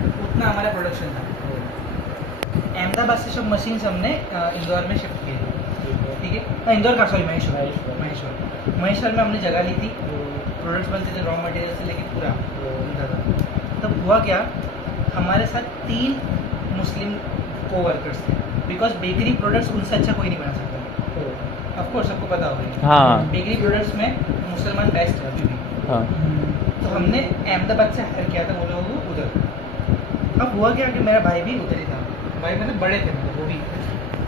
उतना हमारा प्रोडक्शन था। अहमदाबाद से सब मशीन्स हमने इंदौर में शिफ्ट किए, ठीक है। इंदौर का, सॉरी, महेश्वर में हमने जगह ली थी। प्रोडक्ट्स बनते थे, रॉ मटेरियल से लेके पूरा बनता था। तब हुआ क्या, हमारे साथ 3 मुस्लिम कोवर्कर्स थे, बिकॉज बेकरी प्रोडक्ट्स उनसे अच्छा कोई नहीं बना सकता। ऑफ कोर्स सबको पता होगा। हाँ। बेकरी प्रोडक्ट्स में मुसलमान बेस्ट है अभी भी। हाँ। तो हमने अहमदाबाद से हायर किया था वो लोगों को उधर। अब हुआ क्या कि मेरा भाई भी उधर ही था। भाई मतलब बड़े थे, मतलब वो भी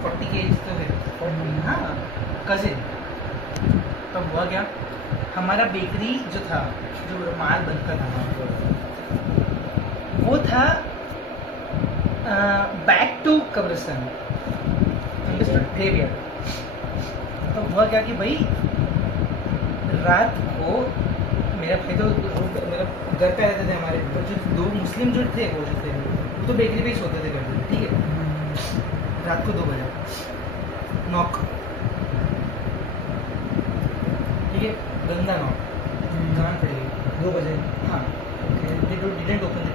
40 के एज तो है। हाँ, कजिन। तब हुआ क्या, हमारा बेकरी जो था, जो माल बनता था वो था बैक टू कब्रिस्तान, ग्रेवयार्ड। तो हुआ क्या कि भाई रात को मेरा भाई तो मेरा घर पे रहते थे हमारे, तो जो 2 मुस्लिम जो थे वो तो बेकरी पे ही सोते थे, करते थे, ठीक है। रात को 2 बजे नॉक, ठीक है, गंदा नॉक, जान पड़ेगी 2 बजे। हाँ, didn't open the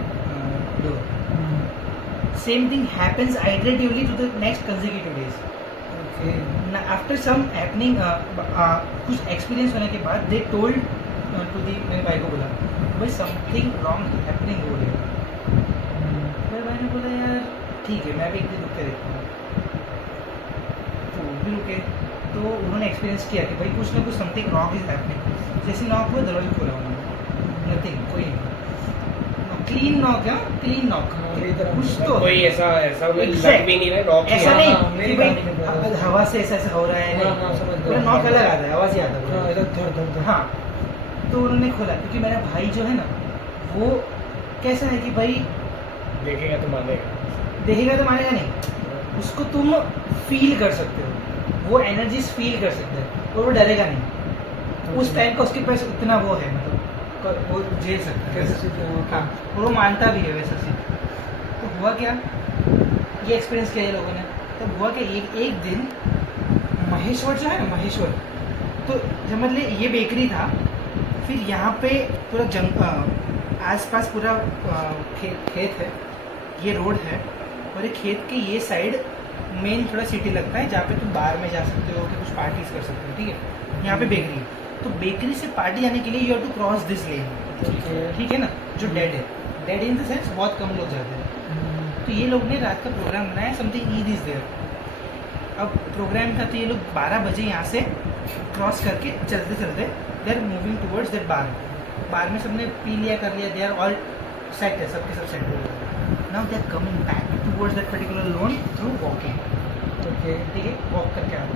door. Same thing happens iteratively to the next consecutive days. After some happening, कुछ एक्सपीरियंस होने के बाद दे टोल्ड टू दी, मेरे भाई को बोला भाई समथिंग रॉन्ग हैपनिंग हो रही है। मेरे भाई ने बोला यार ठीक है, मैं भी एक दिन रुक के देखता हूँ। तो वो भी रुके, तो उन्होंने एक्सपीरियंस किया कि भाई कुछ ना कुछ समथिंग रॉन्ग इज हैपनिंग। जैसे नॉक हुआ, दरवाजा खोला उन्होंने, नथिंग, कोई नहीं, क्लीन नॉक है, क्लीन नॉक, कुछ तो कोई ऐसा लग भी नहीं रहा, नॉक ऐसा नहीं कि भाई हवा से ऐसा हो रहा है, पूरा नॉक अलग आता है, आवाज़ ही आता है। हाँ, तो उन्होंने खोला, क्योंकि मेरा भाई जो है ना वो कैसा है कि भाई देखेगा तो मानेगा नहीं, उसको तुम फील कर सकते हो, वो एनर्जीज फील कर सकते हो और वो डरेगा नहीं। उस टाइम का उसके पास इतना वो है, मतलब वो झेल सकता है। हाँ, और वो मानता भी है वैसा चीज। तो हुआ क्या, ये एक्सपीरियंस किया ये लोगों ने। तो हुआ क्या, एक दिन महेश्वर जो है ना, महेश्वर, तो जब मतलब ये बेकरी था, फिर यहाँ पे पूरा आसपास पूरा खेत है, ये रोड है, और ये खेत के ये साइड मेन थोड़ा सिटी लगता है, जहाँ पे तुम बाहर में जा सकते हो, कि कुछ पार्टीज कर सकते हो, ठीक है। यहाँ पे बेकरी है, तो बेकरी से पार्टी जाने के लिए you have to cross this lane, ठीक है ना, जो डेड इन द सेंस बहुत कम लोग जाते हैं। तो ये लोग ने रात का प्रोग्राम बनाया, समथिंग ईद इज देयर। अब प्रोग्राम था, तो ये लोग 12 बजे यहाँ से क्रॉस करके चलते they are moving towards that bar में सबने पी लिया, कर लिया, दे आर ऑल सेट है, सबके सब सेट है। Now they are coming back towards that particular lawn through walking, ठीक है, वॉक करके आ रहे।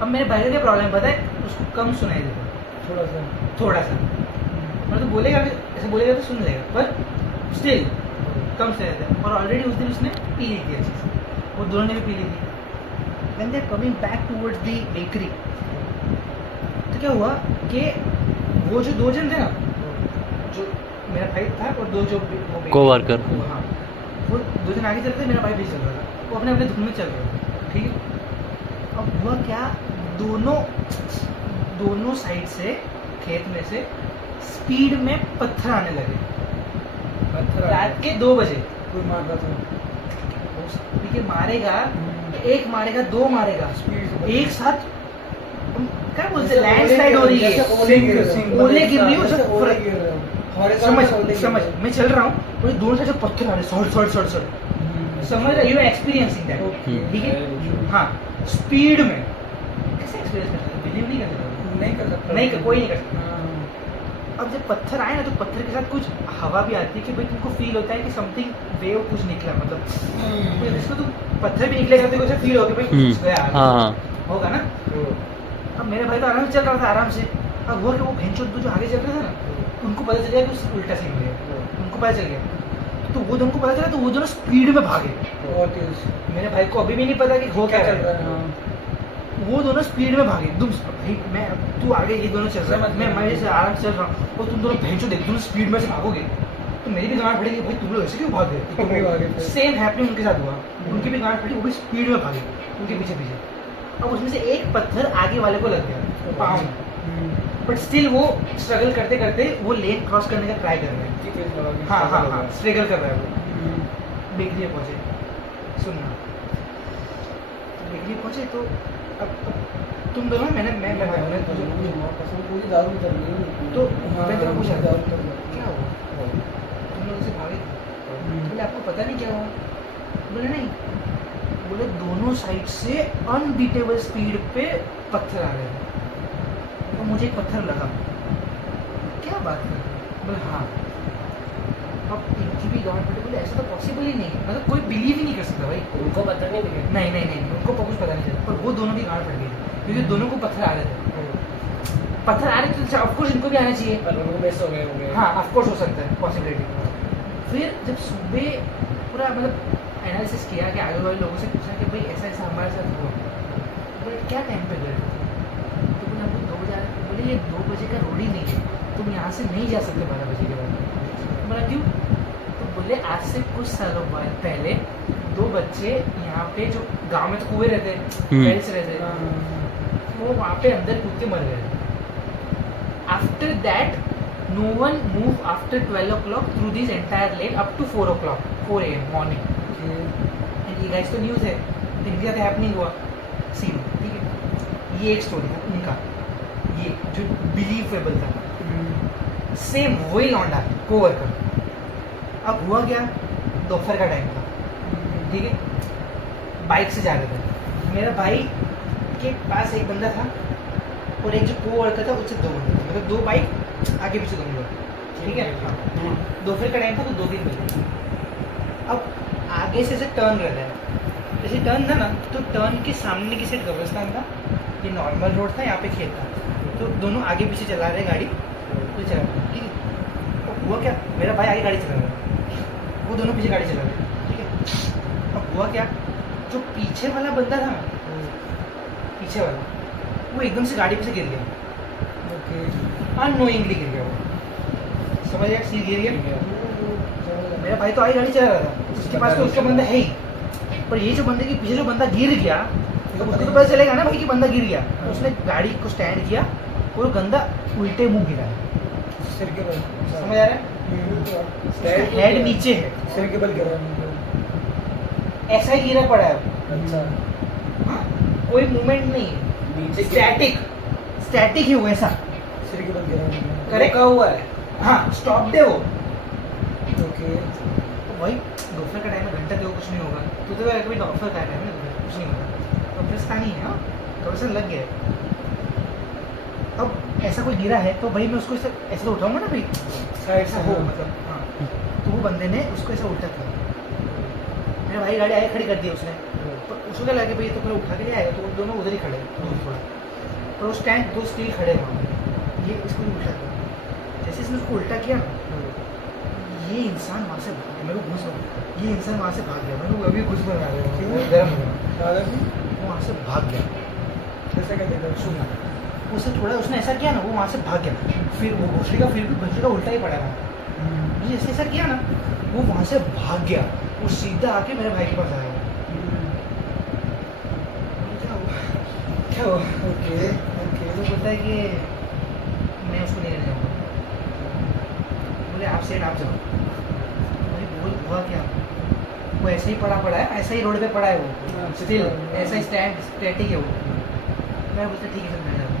अब मेरे भाई का क्या प्रॉब्लम पता है, उसको कम सुनाई देता, थोड़ा सा मतलब बोलेगा, ऐसे बोलेगा तो सुन लेगा, पर स्टिल कम से रहता है। और ऑलरेडी उस दिन उसने पी ली थी अच्छे से, वो दोनों ने भी पी ली थी। When they are coming back towards the bakery, तो क्या हुआ कि वो जो 2 जन थे ना, जो मेरा भाई था और 2 जो कोवर्कर, हाँ, वो 2 जन आगे चल रहे थे, मेरा भाई भी चल रहा था, वो अपने अपने धुन में चल रहे थे, ठीक है। अब हुआ क्या, दोनों साइड से, खेत में से स्पीड में पत्थर आने लगे। रात के 2 बजे कोई मार रहा था, ठीक है, मारेगा, 1 मारेगा, 2 मारेगा, एक साथ क्या बोलते हैं, लैंडस्लाइड हो रही है, ओले गिर रही हो, समझ मैं चल रहा हूँ, और दोनों साइड से पत्थर आ रहे, सॉल्ट समझ रहे, यू आर एक्सपीरियंसिंग दैट, ठीक है। हाँ, स्पीड में कैसे एक्सपीरियंस कर सकते, बिलीव नहीं कर सकते, कोई नहीं कर सकता। अब जब पत्थर आए ना, तो पत्थर के साथ कुछ हवा भी आती है, कि भाई तुमको फील होता है कि समथिंग वेव कुछ निकला, मतलब जिसको तुम पत्थर भी निकलेगा तो कुछ फील होगा भाई कुछ गया, होगा ना। अब मेरे भाई तो आराम से चल रहा था, आराम से। अब हुआ कि वो भेंचोद जो आगे चल रहे थे ना, उनको पता चल गया कि उल्टा सीन गया, उनको पता चल गया, तो वो दोनों को पता चला, तो वो दोनों स्पीड में भागे। मेरे भाई को अभी भी नहीं पता कि हो क्या चल रहा है, वो दोनों स्पीड में भागे एकदम। भाई मैं, तू आगे, ये दोनों चल रहा है, मैं से आराम से चल रहा हूँ, और तुम दोनों भेंचोद देख, दोनों स्पीड में से भागोगे, तो मेरी भी गांड फटेगी, भाई तुम लोग ऐसे क्यों भागे। सेम हैपनिंग उनके साथ हुआ, उनकी भी गांड फटी, वो भी स्पीड में भागे उनके पीछे। अब उसमें से एक पत्थर आगे वाले को लग गया पाँव में, बट स्टिल वो स्ट्रगल करते करते वो लेन क्रॉस करने का ट्राई कर रहे हैं। कि तेज लगा के हाँ हाँ struggle हाँ होगा। स्ट्रगल कर रहा है वो। बेकरी में पहुंचे, सुनना, बेकरी पहुंचे तो अब तुम दोनों मैं मैंने दारू चल रही है तो मैं तेरा पूछा दारू चल रही क्या हुआ, तुम लोग से भागे थे? बोले आपको पता नहीं क्या हुआ? बोले नहीं, बोले दोनों साइड से अनबीटेबल स्पीड पे पत्थर आ रहे थे तो मुझे एक पत्थर लगा। क्या बात कर रहे हो? बोले हाँ। अब इनकी भी गांड फटे, बोले ऐसा तो पॉसिबल ही नहीं, मतलब कोई बिलीव ही नहीं कर सकता भाई। उनको पता नहीं लगे। नहीं नहीं नहीं उनको कुछ पता नहीं चला, पर वो दोनों की गांड फट गई थी क्योंकि दोनों को पत्थर आ रहे थे। पत्थर आ रहे थे तो ऑफकोर्स इनको भी आना चाहिए। पर उनको मिस हो गए होंगे। हाँ ऑफकोर्स हो सकता है, पॉसिबिलिटी। फिर जब सुबह पूरा मतलब एनालिसिस किया कि आगे वाले लोगों से पूछा कि भाई ऐसा ऐसा हमारे साथ हुआ, बोले क्या टाइम पे गए थे? तो बोले हम 2 बजे आ रहे थे। बोले ये 2 बजे का रोड ही नहीं है, तुम यहाँ से नहीं जा सकते 12 बजे के बाद। बोला क्यों? तो बोले आज से कुछ सालों बाद पहले 2 बच्चे यहाँ पे, जो गांव में तो कुएं रहते वेल्स रहते, वो वहाँ पे अंदर कूद के मर गए। After that no one move after 12 o'clock through this entire lane up to 4 o'clock 4 a.m. morning। And ये गाइस तो न्यूज़ है, इनके साथ हैपनिंग हुआ सीन, ठीक है। ये एक स्टोरी था उनका, ये जो बिलीवेबल था। सेम वही लौंडा कोवर्कर। अब हुआ क्या, दोपहर का टाइम था, ठीक है, बाइक से जा रहे थे। मेरा भाई के पास एक बंदा था और एक जो कोवर्कर था उससे 2 बंदे थे, मतलब 2 बाइक आगे पीछे दोनों लोग, ठीक है। दोपहर का टाइम था तो 2-3 बजे। अब आगे से टर्न रहता है, जैसे टर्न था ना तो टर्न के सामने की साइड कब्रिस्तान था, ये नॉर्मल रोड था, यहाँ पे खेत था, तो दोनों आगे पीछे चला रहे गाड़ी, तो चला रहे, ठीक है। अब हुआ क्या, मेरा भाई आगे गाड़ी चला रहा है, वो दोनों पीछे गाड़ी चला रहे, ठीक है। अब हुआ क्या, जो पीछे वाला बंदा था ना, पीछे वाला, वो एकदम से गाड़ी पे से गिर गया, अननोइंगली गिर गया वो, समझ गया, सीट गिर गया। मेरा भाई तो आगे गाड़ी चला रहा था, उसके पास तो उसका बंदा है ही, पर ये जो बंदे के पीछे जो बंदा गिर गया, तो उसको तो पता चलेगा ना भाई कि बंदा गिर गया, तो उसने गाड़ी को स्टैंड किया और गंदा उल्टे मुंह गिरा है, सिर के बल समझ आ रहा है, उसका हेड नीचे है, सिर के बल गिरा ऐसा ही गिरा पड़ा है, अच्छा हाँ? कोई मूवमेंट नहीं है, नीचे स्टैटिक ही वो ऐसा, सिर के बल गिरा करेक्ट हुआ है। हाँ स्टॉप दे वो। ओके तो भाई दोपहर का टाइम में घंटा देखो कुछ नहीं होगा, तो कभी दोपहर का टाइम है ना कुछ नहीं होगा, तो कब्रिस्तान ही है, हाँ कब्रिस्तान लग गया है। अब ऐसा कोई गिरा है तो भाई मैं उसको ऐसा तो उठाऊंगा ना भाई, ऐसा हो मतलब, हाँ। तो वो बंदे ने उसको ऐसा उल्टा किया, मेरा भाई गाड़ी आगे खड़ी कर दी उसने, तो उसको क्या लगे भाई ये तो पूरा उठा के नहीं आएगा, तो वो दोनों उधर ही खड़े दूर थोड़ा, और वो स्टैंड 2 स्टील खड़े वहाँ, ये इसको उल्टा किया, जैसे इसने उसको उल्टा किया ये इंसान वहाँ से भाग गया, मेरे को घुस ये इंसान वहाँ से भाग गया, मेरे को अभी घुस बना रहा गर्म हो गया, वो वहाँ से भाग गया, कैसे कहते हैं सुनना, उसे थोड़ा उसने ऐसा किया ना, वो वहाँ से भाग गया, फिर वो भोसड़ी का फिर भी भोसड़ी का उल्टा ही पड़ा था, मुझे ऐसे ऐसा किया ना, वो वहाँ से भाग गया, वो सीधा आके मेरे भाई के पास आया, क्या हुआ ओके ओके तो बोलता है कि मैं उसको नहीं लेने जाऊँगा, बोले आप सेठ आप जाओ, भाई बोल हुआ क्या, वो ऐसे ही पड़ा है, ऐसा ही रोड पे पड़ा है वो, स्टिल ऐसा ही स्टैटिक है वो, मैं बोलता ठीक है सर मैं जाता हूँ।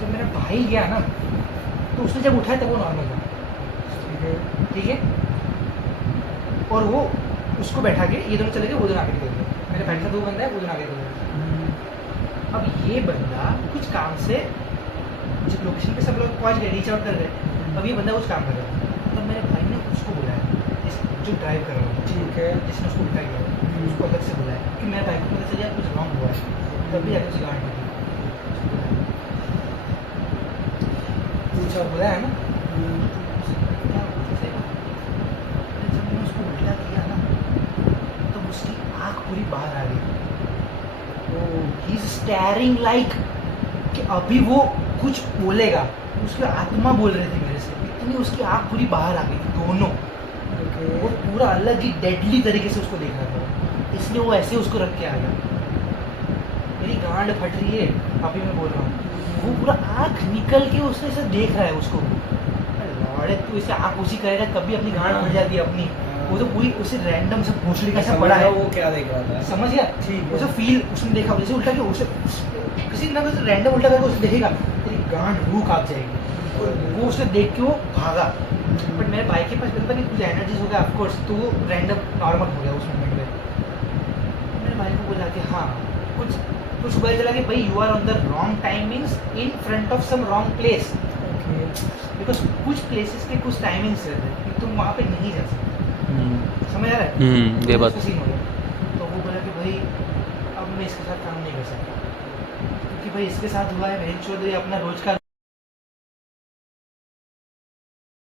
जब मेरा भाई गया ना तो उसने जब उठाया तब वो नॉर्मल था, ठीक है, और वो उसको बैठा के ये दोनों चले गए, वो दोनों आगे निकल गए, मेरे भाई का 2 बंदा है, वो दोनों आगे निकल गए। अब ये बंदा कुछ काम से जिस लोकेशन पे सब लोग पहुंच गए, रीच आउट कर गए, अब ये बंदा कुछ काम कर रहा है, तब मेरे भाई ने उसको बुलाया, जो ड्राइव कर रहा है, ठीक है जिसने उसको उल्टा किया, उसको अलग से बुलाया कि मेरे भाई को पता चल गया कुछ रॉन्ग हुआ है, तभी जाकर उसकी गाड़ी निकली, पूछा बुलाया है ना, क्या पूछेगा? जब मैंने उसको उल्टा किया ना तो उसकी आँख पूरी बाहर आ गई, ही इज स्टेयरिंग लाइक कि अभी वो कुछ बोलेगा, उसकी आत्मा बोल रही थी मेरे से, इतनी उसकी आँख पूरी बाहर आ गई थी दोनों, वो पूरा अलग ही डेडली तरीके से उसको देख रहा था, इसलिए वो ऐसे उसको रख के आ गया, मेरी गांड फट रही है, अभी मैं बोल रहा हूँ वो पूरा आँख निकल के उसने से देख रहा है उसको। लौड़े तू इसे आँख उसी करेगा कभी अपनी गांड बढ़ जाती है अपनी। वो तो पूरी उसे रैंडम से भोसड़ी का समझ पड़ा रहा है। हूँ वो क्या देख रहा था। समझ गया? ठीक है। उसे फील उसने देखा जैसे उल्टा के उसे किसी ना किसी रैंडम उल्टा करके उसे देखेगा तेरी गांड रूह कांप जाएगी। वो उसे देख के वो भागा। बट मेरे भाई के पास पता नहीं कुछ एनर्जीज हो गया ऑफकोर्स, तो वो रैंडम नॉर्मल हो गया उस मोमेंट में। मेरे भाई को बोला कि हाँ कुछ तो सुबह चला कि भाई you are on the wrong timings in front of some wrong place. Okay. Because कुछ प्लेसेस के कुछ टाइमिंग्स रहते हैं कि तुम वहाँ पे नहीं जा सकते। समझ आ रहा है? ये बात उसका सीन हो गया। तो वो बोला कि भाई अब मैं इसके साथ काम नहीं कर सकता क्योंकि भाई इसके साथ हुआ है मेरी चौधरी अपना रोज का